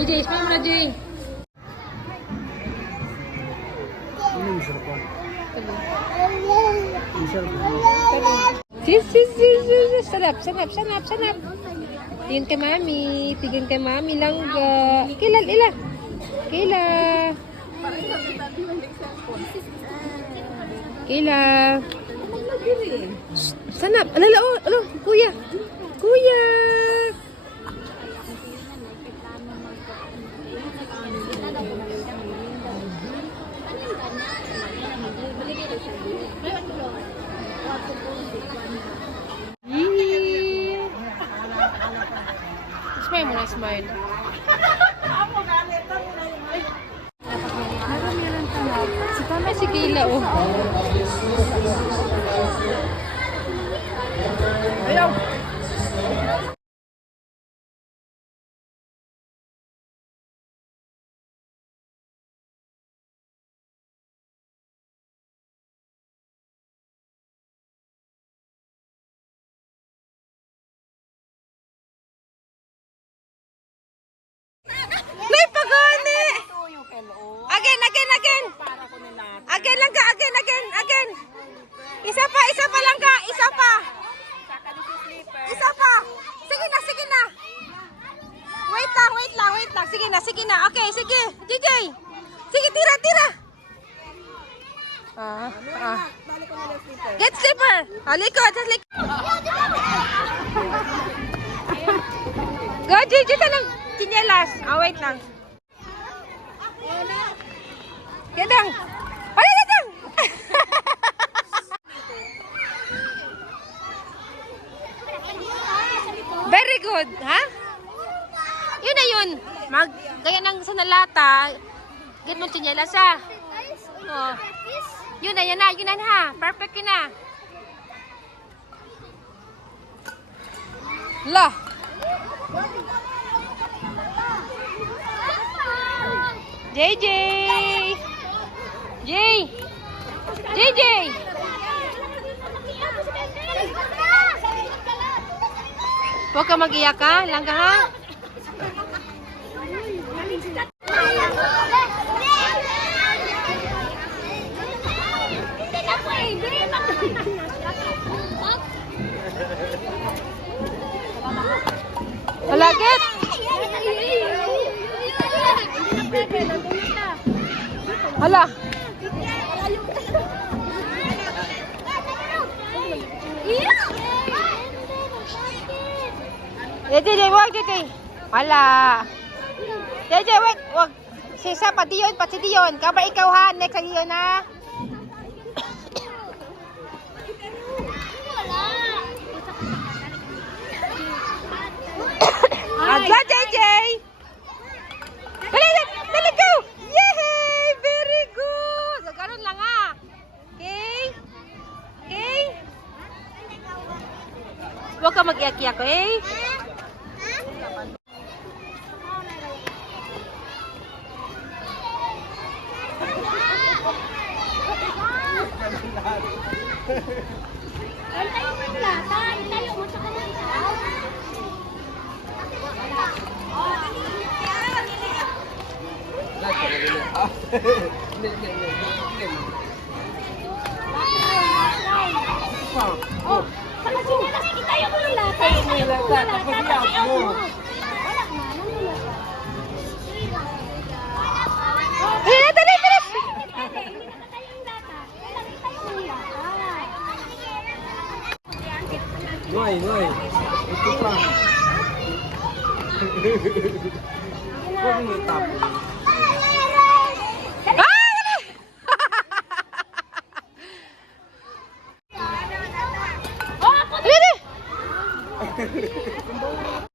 DJ, smile mo na, Jay. Ano yung sarap pa? Sis. Sarap. Tingin kay mami. Tingin kay mami langga. Kila. Sanap. Alo, kuya. Smile mo na, smile. Ay, si Kayla, oh. Ayaw. May pagani! Again! Isa pa lang ka! Isa pa! Sige na! Wait lang! Sige na! Okay, sige! DJ! Sige, tira! Get slipper! Likod! Go, DJ! Tanong! Chinelas! Wait lang. Gedang! Gedang! Very good, ha? Yun na yun. Gaya ng sanalata. Get mo chinelas, ha? Oh. Yun na, ha? Perfect yun na. Lah! JJ! Huwag ka mag-iyak, ha? Langga, ha? Malagit! Hala! JJ, wag JJ. Hala. JJ, wag. Sisa pati yun. Kabar ikaw, ha? Next sa diyon, ha? Agla, JJ. Dali, go! Yay! Very good! Ganun lang, ha? Okay? Huwag ka mag-iyak-iyak, okay? Itayo mo sa kanila. Oh, saka sinilas, itayo mo yung lata. Tapos iyak mo. Dali! Ngoy. Ito pa. Huwag mo itapon.